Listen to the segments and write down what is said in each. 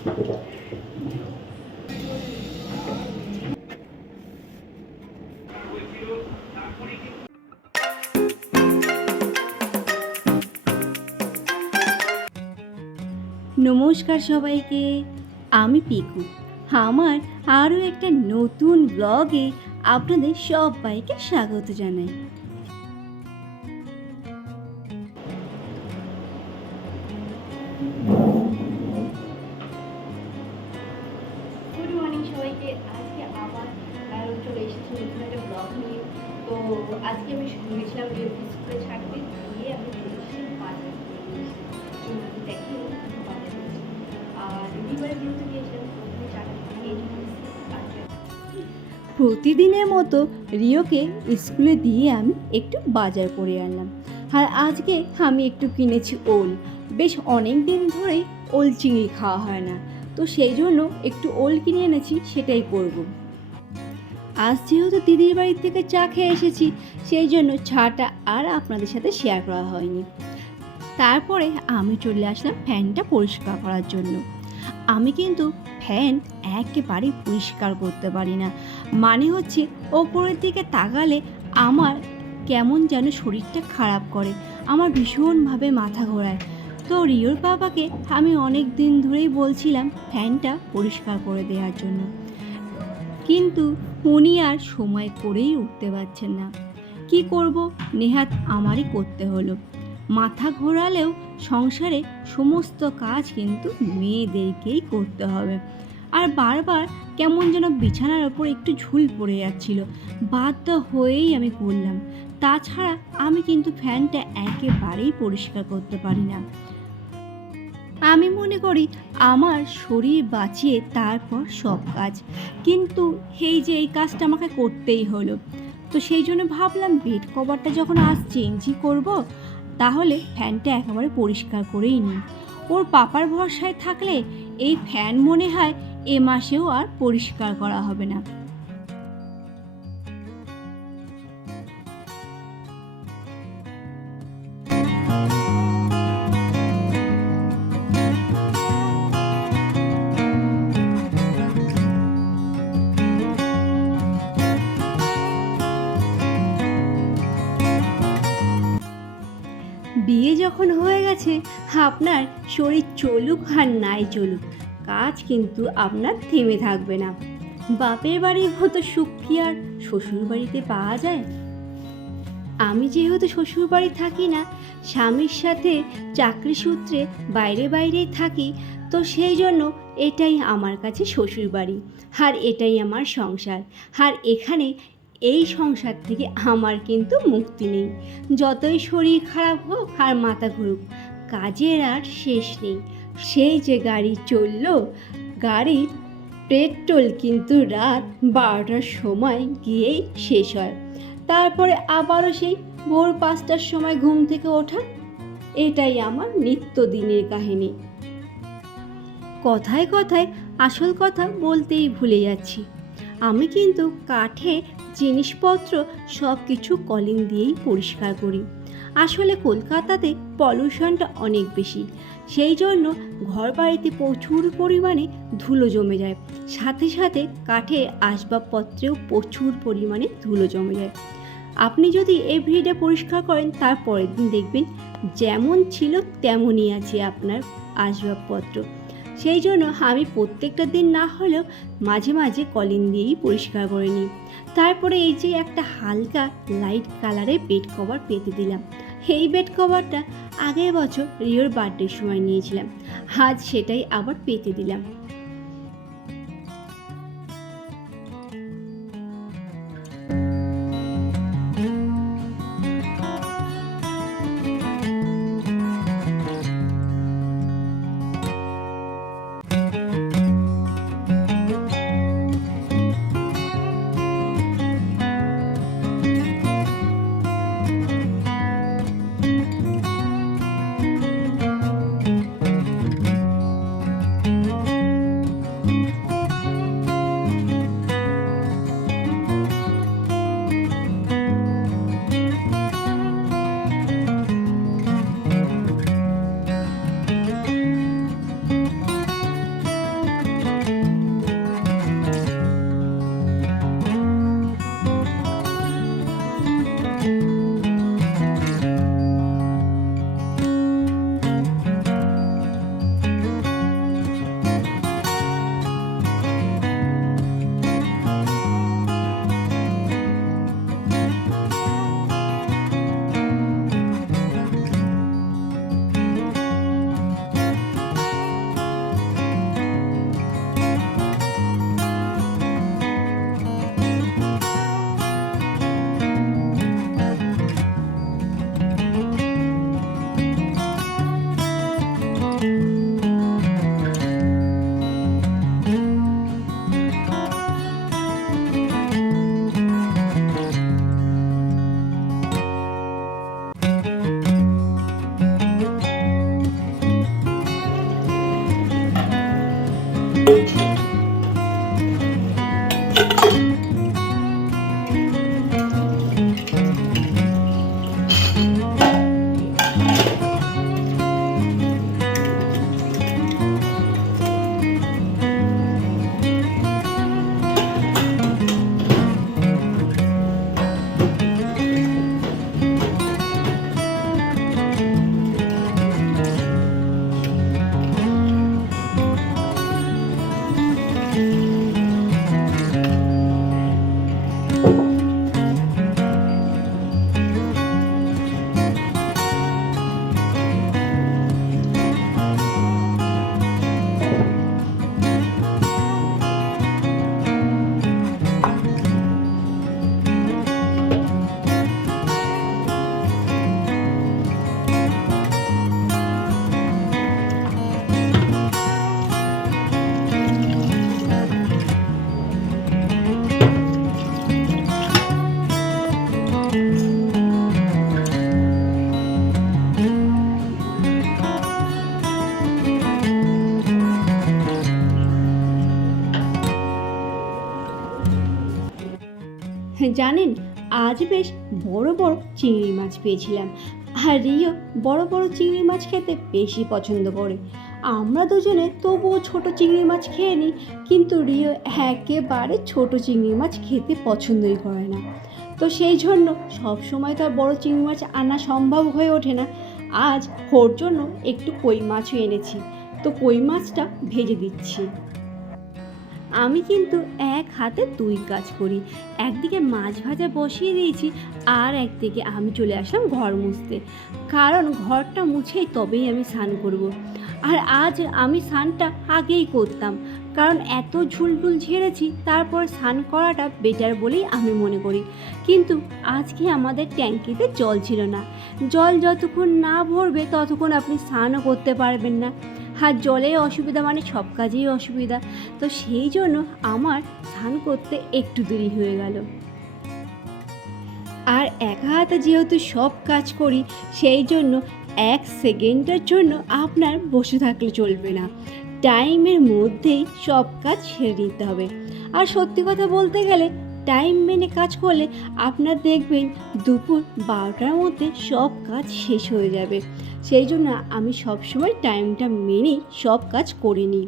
নমস্কার সবাইকে, আমি পিকু। আমার আরও একটা নতুন ব্লগে আপনাদের সবাইকে স্বাগত জানাই। গুড মর্নিং সবাইকে। আজকে আবার চলে এসেছি নতুন একটা ব্লগ নিয়ে। তো আজকে আমি গেছিলাম স্কুলে ছাড়তে, গিয়ে আমি চলে এসেছি বাজার দেখি বাজার করেছি। আর রবিবারে যেহেতু গিয়েছিলাম প্রথমে চাটা খেয়ে প্রতিদিনের মতো রিওকে স্কুলে দিয়ে আমি একটু বাজার করে আনলাম। আর আজকে আমি একটু কিনেছি ওল। বেশ অনেক দিন ধরেই ওল চিংড়ি খাওয়া হয় না, তো সেই জন্য একটু ওল কিনে এনেছি, সেটাই করব। আজ যেহেতু দিদির বাড়ি থেকে চা খেয়ে এসেছি, সেই জন্য চাটা আর আপনাদের সাথে শেয়ার করা হয়নি। তারপরে আমি চলে আসলাম ফ্যানটা পরিষ্কার করার জন্য। আমি কিন্তু ফ্যান একেবারেই পরিষ্কার করতে পারি না, মানে হচ্ছে ওপরের দিকে তাকালে আমার কেমন যেন শরীরটা খারাপ করে, আমার ভীষণভাবে মাথা ঘোরায়। তো রিওর বাবাকে আমি অনেক দিন ধরেই বলছিলাম ফ্যানটা পরিষ্কার করে দেওয়ার জন্য, কিন্তু উনি আর সময় করেই উঠতে পারছেন না। কি করব, নেহাত আমারই করতে হলো। মাথা ঘোরালেও সংসারে সমস্ত কাজ কিন্তু মেয়েদেরকেই করতে হবে। আর বারবার কেমন যেন বিছানার ওপর একটু ঝুল পড়ে যাচ্ছিল, বাধ্য হয়েই আমি করলাম। তাছাড়া আমি কিন্তু ফ্যানটা একেবারেই পরিষ্কার করতে পারি না। আমি মনে করি আমার শরীর বাঁচিয়ে তারপর সব কাজ, কিন্তু এই কাজটা আমাকে করতেই হলো। তো সেই জন্য ভাবলাম বেড কভারটা যখন আজ চেঞ্জই করব, তাহলে ফ্যানটা একেবারে পরিষ্কার করেই নিই। ওর পাপার ভরসায় থাকলে এই ফ্যান মনে হয় এ মাসেও আর পরিষ্কার করা হবে না। বিয়ে যখন হয়ে গেছে, আপনার শরীর চলুক আর নাই চলুক, কাজ কিন্তু আপনার থেমে থাকবে না। বাপের বাড়ির মতো সুখ কি আর শ্বশুর বাড়িতে পাওয়া যায়? আমি যেহেতু শ্বশুর বাড়ি থাকি না, স্বামীর সাথে চাকরি সূত্রে বাইরেই থাকি, তো সেই জন্য এটাই আমার কাছে শ্বশুর বাড়ি, আর এটাই আমার সংসার। আর এখানে এই সংসার থেকে আমার কিন্তু মুক্তি নেই। যতই শরীর খারাপ হোক আর মাথা ঘুরুক, কাজের আর শেষ নেই। সেই যে গাড়ি চললো, গাড়ির পেট্রোল কিন্তু রাত 12টার সময় গিয়েই শেষ হয়। তারপরে আবারও সেই ভোর 5টার সময় ঘুম থেকে ওঠা, এটাই আমার নিত্যদিনের কাহিনী। কথায় কথায় আসল কথা বলতেই ভুলে যাচ্ছি, আমি কিন্তু কাঠে জিনিসপত্র সব কিছু কলিং দিয়েই পরিষ্কার করি। আসলে কলকাতাতে পলিউশনটা অনেক বেশি, সেই জন্য ঘর বাড়িতে প্রচুর পরিমাণে ধুলো জমে যায়, সাথে সাথে কাঠে আসবাবপত্রেও প্রচুর পরিমাণে ধুলো জমে যায়। আপনি যদি এভরিডে পরিষ্কার করেন, তার পরের দিন দেখবেন যেমন ছিল তেমনই আছে আপনার আসবাবপত্র। সেই জন্য আমি প্রত্যেকটা দিন না হলেও মাঝে মাঝে কলিং দিয়েই পরিষ্কার করে নিই। তারপরে এই যে একটা হালকা লাইট কালারের বেড কভার পেতে দিলাম। এই বেড কভারটা আগের বছর রিওর বার্থডের সময় নিয়েছিলাম, আজ সেটাই আবার পেতে দিলাম। জানেন, আজ বেশ বড় বড় চিংড়ি মাছ পেয়েছিলাম। আর রিও বড় বড় চিংড়ি মাছ খেতে বেশি পছন্দ করে। আমরা দুজনে তবুও ছোট চিংড়ি মাছ খেয়ে নিই, কিন্তু রিও একেবারে ছোট চিংড়ি মাছ খেতে পছন্দই করে না। তো সেই জন্য সবসময় তো আর বড় চিংড়ি মাছ আনা সম্ভব হয়ে ওঠে না। আজ ওর জন্য একটু কই মাছও এনেছি, তো কই মাছটা ভেজে দিচ্ছি। আমি কিন্তু এক হাতে দুই কাজ করি, একদিকে মাছ ভাজা বসিয়ে দিয়েছি, আর একদিকে আমি চলে আসলাম ঘর মুছতে, কারণ ঘরটা মুছেই তবেই আমি স্নান করব। আর আজ আমি স্নানটা আগেই করতাম, কারণ এত ঝুলটুল ঝেড়েছি, তারপর স্নান করাটা বেটার বলেই আমি মনে করি। কিন্তু আজকে আমাদের ট্যাঙ্কিতে জল ছিল না। জল যতক্ষণ না ভরবে ততক্ষণ আপনি স্নানও করতে পারবেন না। আর জলের অসুবিধা মানে সব কাজেই অসুবিধা। তো সেই জন্য আমার স্নান করতে একটু দেরি হয়ে গেল। আর একা হাতে যেহেতু সব কাজ করি, সেই জন্য এক সেকেন্ডের জন্য আপনার বসে থাকলে চলবে না, টাইমের মধ্যেই সব কাজ সেরে নিতে হবে। আর সত্যি কথা বলতে গেলে টাইম মেনে কাজ করলে আপনার দেখবেন দুপুর 12টার মধ্যে সব কাজ শেষ হয়ে যাবে। সেই জন্য আমি সবসময় টাইমটা মেনেই সব কাজ করে নিই।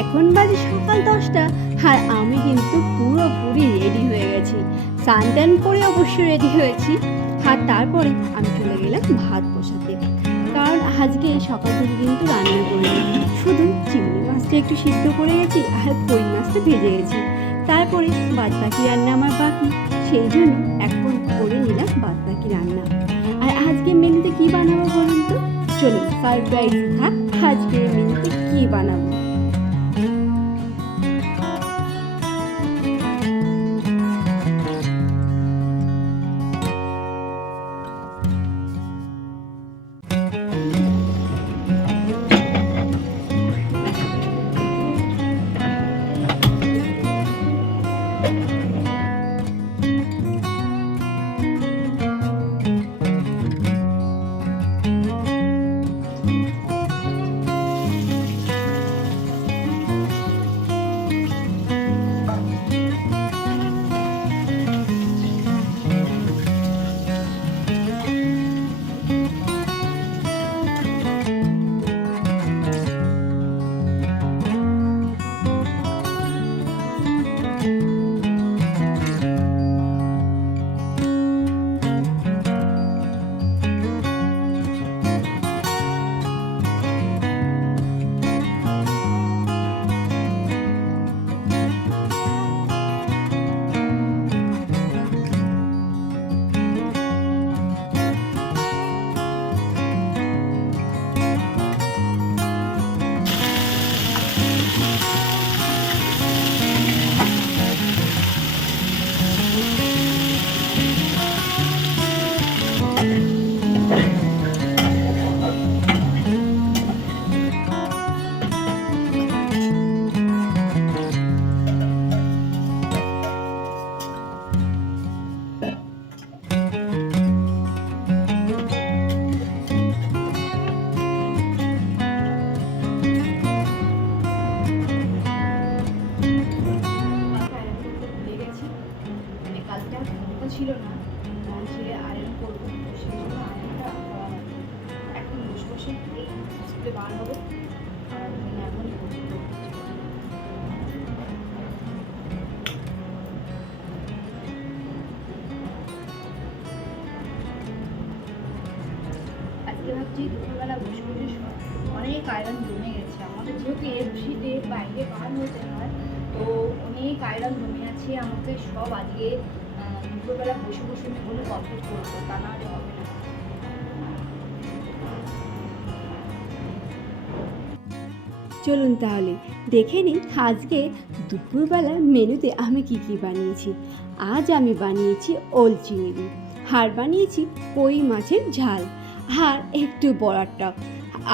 এখন বাজে সকাল 10টা, আর আমি কিন্তু পুরোপুরি রেডি হয়ে গেছি। স্নান টান করে অবশ্য রেডি হয়েছি। আর তারপরে আমি চলে গেলাম ভাত বসাতে, কারণ আজকে সকাল থেকে কিন্তু রান্না করিনি, শুধু চিংড়ি মাছটা একটু সিদ্ধ করে গেছি আর কই মাছটা ভেজে গেছি। তারপরে বাদ বাকি রান্না আমার বাকি, সেই জন্য এখন করে নিলাম বাদ বাকি রান্না। আর আজকে মেনুতে কী বানাবো বলুন তো? চলুন সারপ্রাইজ থাক, আজকে মেনুতে কী বানাবো। আয়রন জমে গেছে। আমাদের যেহেতু এফসিতে বাইরে বার হতে হয়, তো অনেক আয়রন জমে আছে। আমাকে সব আজকে দুপুরবেলা বসে বসে আমি বলে কমপ্লিট করবো, তা না হলে হবে না। চলুন তাহলে দেখে নিন আজকে দুপুরবেলা মেনুতে আমি কি কি বানিয়েছি। আজ আমি বানিয়েছি ওল চিংড়ি, আর বানিয়েছি কই মাছের ঝাল, আর একটু বড়ার টক।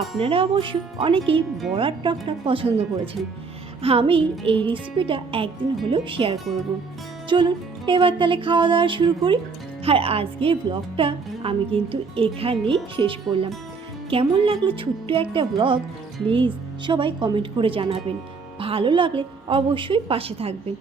আপনারা অবশ্য অনেকেই বড়ার টকটা পছন্দ করেছেন। আমি এই রেসিপিটা একদিন হলেও শেয়ার করব। চলুন এবার তাহলে খাওয়া দাওয়া শুরু করি। আর আজকের ব্লগটা আমি কিন্তু এখানেই শেষ করলাম। কেমন লাগলো ছোট্ট একটা ব্লগ, প্লিজ সবাই কমেন্ট করে জানাবেন। ভালো লাগলে অবশ্যই পাশে থাকবেন।